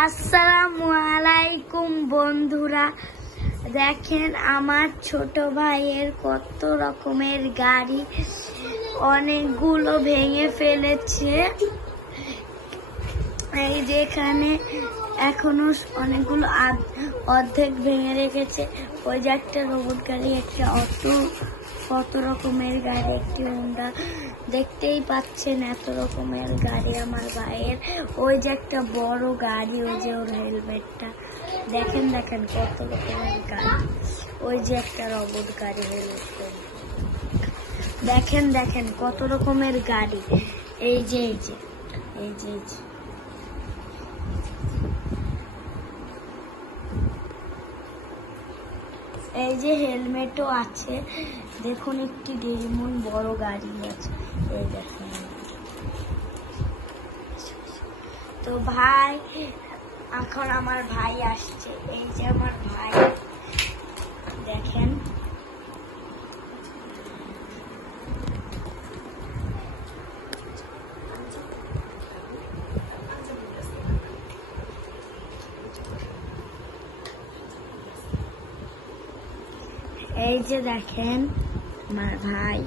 আসসালামু আলাইকুম বন্ধুরা, দেখেন আমার ছোট ভাইয়ের কত রকমের গাড়ি, অনেকগুলো ভেঙে ফেলেছে। এই যেখানে এখনো অনেকগুলো অর্ধেক ভেঙে রেখেছে। ওই যে একটা রোবট গাড়ি, একটা অটো, কত রকমের গাড়ি, একটি হোন্ডা, দেখতেই পাচ্ছেন এত রকমের গাড়ি আমার ভাইয়ের। ওই যে একটা বড় গাড়ি, ওই যে ওর হেলমেটটা দেখেন, দেখেন কত রকমের গাড়ি। ওই যে একটা রোবট গাড়ি, দেখেন দেখেন কত রকমের গাড়ি। এই যে এই যে এই যে এই যে এই যে হেলমেটও আছে। দেখুন একটি ডেরিমন বড় গাড়ি আছে, এই দেখেন। তো ভাই, এখন আমার ভাই আসছে। এই যে আমার ভাই, দেখেন। এই যে দেখেন আমার ভাই।